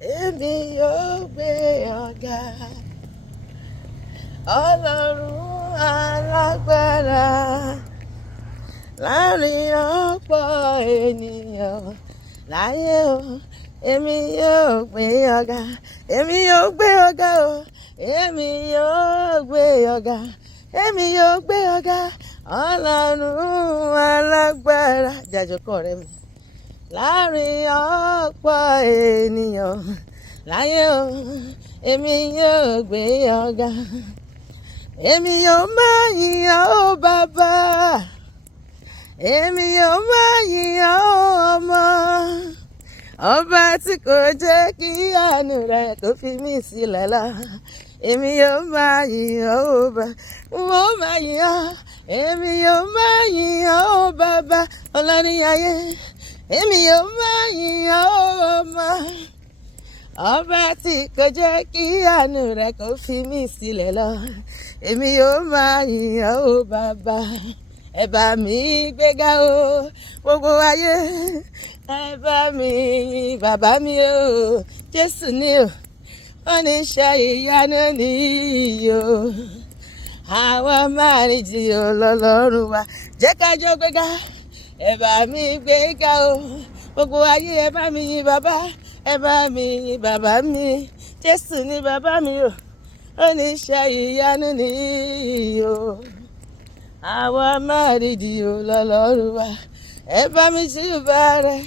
èmi yóò gbé ọ̀gá. Ọlọ́run alágbára láàrin ọ̀pọ̀ ènìyàn láyé o, èmi yóò gbé ọ̀gá, èmi yóò gbé ọ̀gá o, èmi yóò gbé ọ̀gá, èmi yóò gbé ọ̀gá. Ọlọ́run alágbára jàjọkọ rẹ mi láàrin ọ̀pọ̀ ènìyàn láyé o, èmi yóò gbé ọ̀gá. Èmi yóò máa yìn ọ́ bàbá, èmi yóò máa yìn ọ́ ọmọ, ọba tí kò jẹ́ kí àánú rẹ̀ kó fi mí sílẹ̀ lọ. Èmi yóò máa yìn ọ́ bàbá, wọ́n máa yìn ọ́. Èmi yóò máa yìn ọ́ bàbá ọlọ́run ayé, èmi yóò máa yìn ọ́ ọmọ, ọba tí kò jẹ́ kí àánú rẹ̀ kó fi mí sílẹ̀ lọ. Èmi yóò máa yìn ọ́ bàbá, ẹ bá mi gbéga o gbogbo ayé, ẹ bá mi yìn bàbá mi o, Jésù ni o, oníṣẹ́ ìyanu nìyí o, àwa máa ní jí o lọ́lọ́run wa, jẹ́ ká jọ gbéga, ẹ bá mi gbéga o gbogbo ayé, ẹ bá mi yìn bàbá, ẹ bá mi yìn bàbá mi, Jésù ni bàbá mi o, oníṣẹ́ ìyanu nìyí o, àwa máa ní jí o lọ́lọ́run wa, ẹ bá mi júbà rẹ̀,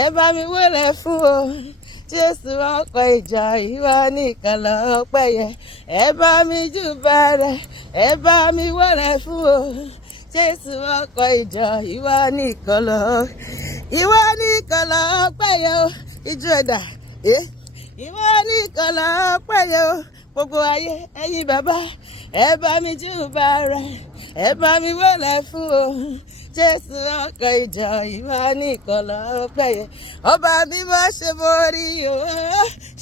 ẹ bá mi wólẹ̀ fún o, Jésù ọkọ̀ ìjà ìwà nìkan lọ́pẹ́ yẹ, ẹ bá mi júbà rẹ̀, ẹ bá mi wólẹ̀ fún o, Jésù ọkọ̀ ìjà ìwà nìkan lọ́pẹ́ yẹ o, ijó ẹ̀dá ìwà nìkan lọ́pẹ́ yẹ o, gbogbo ayé ẹ̀yin bàbá, ẹ bá mi júbà rẹ̀, ẹ bá mi wólẹ̀ fún o, Jésù ọkọ̀ ìjà ìwà nìkan lọ́pẹ́ yẹ, ọba mímọ́ ṣe borí o,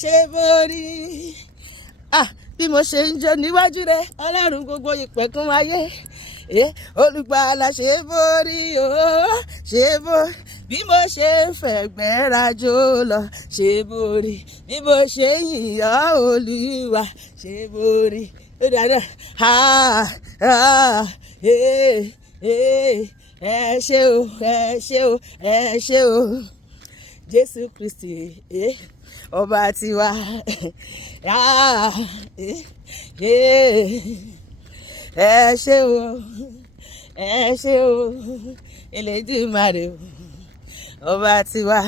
ṣe borí. Bí mo ṣe ń jó níwájú rẹ ọlọ́run gbogbo ìpẹ̀kun ayé, olùgbàlà ṣe borí o, ṣe borí. Bí mo ṣe ń fẹ̀gbẹ́ rajò lọ ṣe borí, bí mo ṣe ń yìn ọ́ olúwa ṣe borí. Ó dáná ẹ ṣé o, ẹ ṣé o, ẹ ṣé o, Jésù Kristi ọba tiwa, ẹ ṣé o, ẹ ṣé o, Elédùmarè o, ọba tiwa,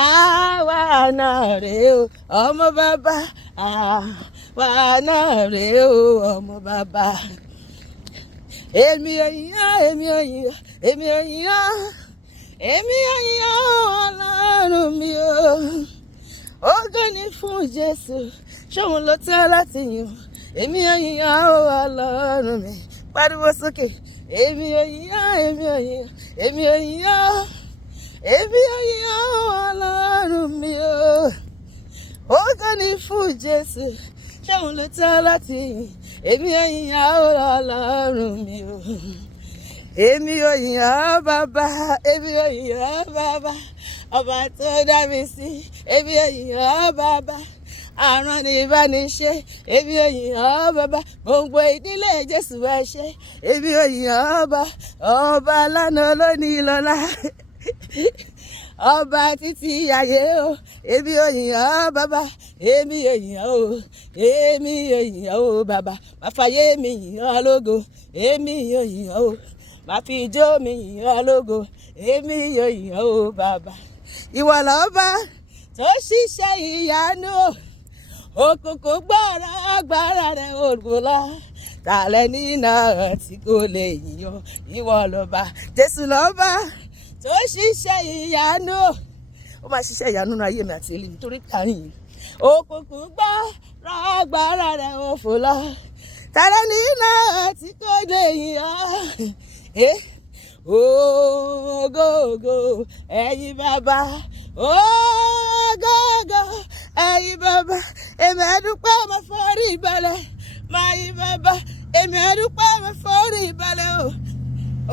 àwa náà rèé o ọmọ bàbá, àwa náà rèé o ọmọ bàbá. Èmi ò yìn ọ́, èmi ò yìn ọ́, èmi ò yìn ọ́, èmi ò yìn ọ́ ọlọ́run mi o. Ògo ni fún Jésù, ṣóun ló tẹ́ láti yìn. Èmi ò yìn ọ́ ọlọ́run mi, pariwo sókè. Èmi ò yìn ọ́, èmi ò yìn ọ́, èmi ò yìn ọ́, èmi ò yìn ọ́ ọlọ́run mi o. Ògo ni fún Jésù, ṣóun ló tẹ́ láti yìn. Èmi ò yìn ọ́ ọlọ́run mi o. Èmi ò yìn ọ́ bàbá, èmi ò yìn ọ́ bàbá, ọba tó dá mi sí. Èmi ò yìn ọ́ bàbá, àrùn ní ìbániṣe. Èmi ò yìn ọ́ bàbá, gbogbo ìdílé Jésù ẹ ṣé. Èmi ò yìn ọ́ ọba lánàá lónìí lọ́la, ọba títí ayé o. Èmi ò yìn ọ́ bàbá, èmi ò yìn ọ́ o, èmi ò yìn ọ́ o bàbá, má fàyè mi yìn ọ́ lógo. Èmi ò yìn ọ́ o, má fi ijó mi yìn ọ́ lógo. Èmi ò yìn ọ́ o bàbá. Ìwọ lọ́ba tó ṣiṣẹ́ ìyanu, òkùnkùn gbọ́ra agbára rẹ̀ ògùn lọ. Tàlẹ́ nínà tí kò lè yìn ọ́, ìwọ lọ́ba. Jésù lọ́ba tó ṣiṣẹ́ ìyanu, ó máa ṣiṣẹ́ ìyanu nínú ayé mi àti èlé mi torí kàyìn. Òkùnkùn gbọ́ra agbára rẹ̀ òfò lọ. Tàlẹ́ nínà tí kò lè yìn ọ́. Ògógó ẹ̀yin bàbá, ògógó ẹ̀yin bàbá, èmi àdúpẹ́ mo forí balẹ̀, máa yìn bàbá, èmi àdúpẹ́ mo forí balẹ̀ o.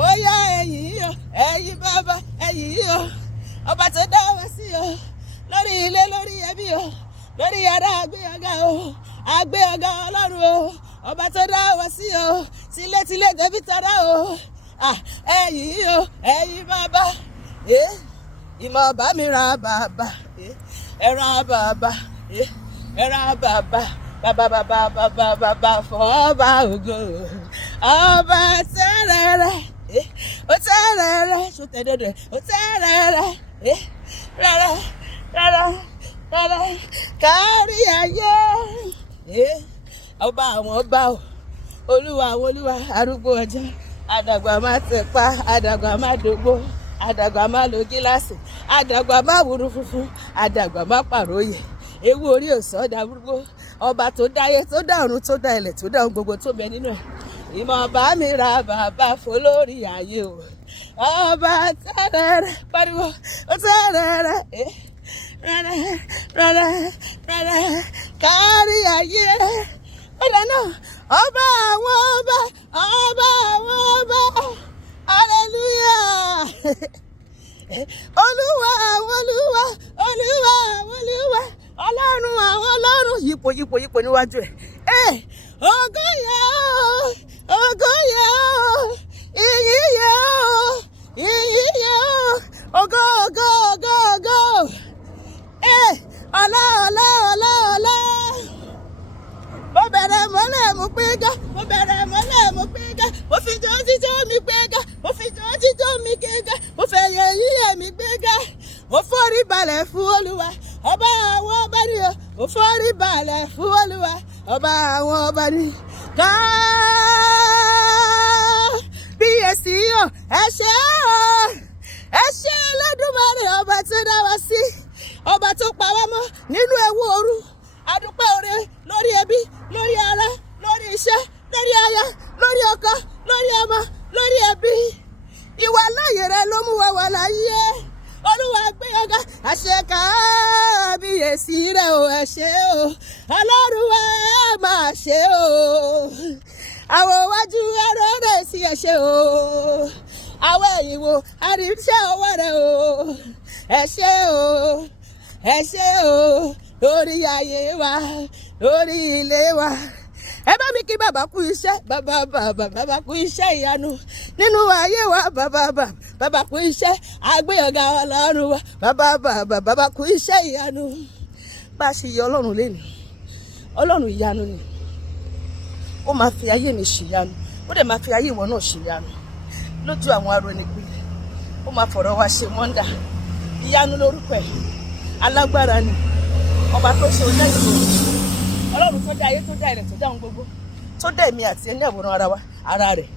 Ó yá ẹ̀yin o, ẹ̀yin bàbá, ẹ̀yin o, ọba tó dá wa sí o, lórí ilé lórí ẹbí o lórí ara àgbé ọ̀gá o àgbé ọ̀gá Ọlọ́run o ọba tó dá wa sí o tilétilé tẹbí tará o ẹ̀yin o ẹ̀yin bàbá ìmọ̀ bá mi ra bàbá ẹran bàbá ẹran bàbá bàbá fọba ògo ọba tẹ́rẹ̀ẹ́rẹ́ ó tẹ́rẹ̀ẹ́rẹ́ ṣó tẹ́dẹ̀dẹ̀ ó tẹ́rẹ̀ẹ́rẹ́ rárá kárí ayé ọba àwọn ọba o olúwa àwọn olúwa arúgbó ọjọ́ àdàgbà má tẹ̀pá àdàgbà má dògbò àdàgbà má lo gíláàsì àdàgbà má wúru funfun àdàgbà má pàròyè ewu orí òsán dàrúgbó ọba tó dáyé tó dá ọ̀run tó dá ilẹ̀ tó dá ohun gbogbo tó bẹ nínú ẹ̀ ìmọ̀ bá mi ra bàbá fọlórí ayé o ọba tẹ́rẹ̀ẹ́rẹ́ pariwo ó tẹ́rẹ̀ẹ́rẹ́ rárá kárí ayé ọ̀dà náà ọba àwọn ọba hallelujah olúwa àwọn olúwa ọlọ́run àwọn ọlọ́run yípo níwájú ẹ̀ ògo yẹ ọ́ ìyìn yẹ ọ́ ògo ọlá mo bẹ̀rẹ̀ mọ́lẹ̀ mo péga mo fi jọ́ jíjọ́ mi péga mo fi jọ́ jíjọ́ mi kéga mo fẹ́ yẹ yíyẹ mi gbéga mo forí balẹ̀ fún olúwa ọba àwọn ọba ni o mo forí balẹ̀ fún olúwa ọba àwọn ọba ni kábíyèsí o ẹ ṣé Olódùmarè ọba tó dá wa sí ọba tó pa wá mọ́ nínú ewu òru adúpẹ́ oore lórí ẹbí lórí ara lórí iṣẹ́ lórí aya lórí ọkọ lórí ọmọ lórí ẹbí ìwà láàyè rẹ ló mú wa wà láyé olúwa gbé ọgá àṣẹ kábíyèsí rẹ o ẹ ṣé o ọlọ́run wa ẹ máa ṣe o àwọn iwájú ẹrọ rẹ sí ẹ ṣé o àwọn ẹ̀yìn wo àríṣẹ́ ọwọ́ rẹ o ẹ ṣé o lórí ayé wa lórí ilé wa ẹ bá mi kí bàbá kú iṣẹ́ bàbá kú iṣẹ́ ìyanu nínú ayé wa bàbá kú iṣẹ́ àgbé ọ̀gá Ọlọ́run wa bàbá kú iṣẹ́ ìyanu bá a ṣe yẹ Ọlọ́run lẹ́nu Ọlọ́run ìyanu ni ó máa fi ayé mi ṣèyanu ó dẹ̀ máa fi ayé ìwọ náà ṣèyanu lójú àwọn arónígbé ó máa fọ̀rọ̀ wa ṣe wọ́ndà ìyanu lórúkọ ẹ̀ alágbára ni ọba tó ṣe ọjọ́ ìṣòro Ọlọ́run tó dá ayé tó dá ilẹ̀ tó dá ohun gbogbo tó dá èmi àti ẹ ní àwòrán ara rẹ̀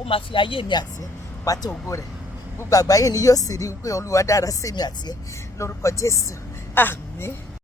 ó máa fi ayé mi àti ẹ pàtẹ ògo rẹ̀ gbogbo àgbáyé ni yóò sì rí i pé Olúwa dára sí èmi àti ẹ lórúkọ Jésù àmín.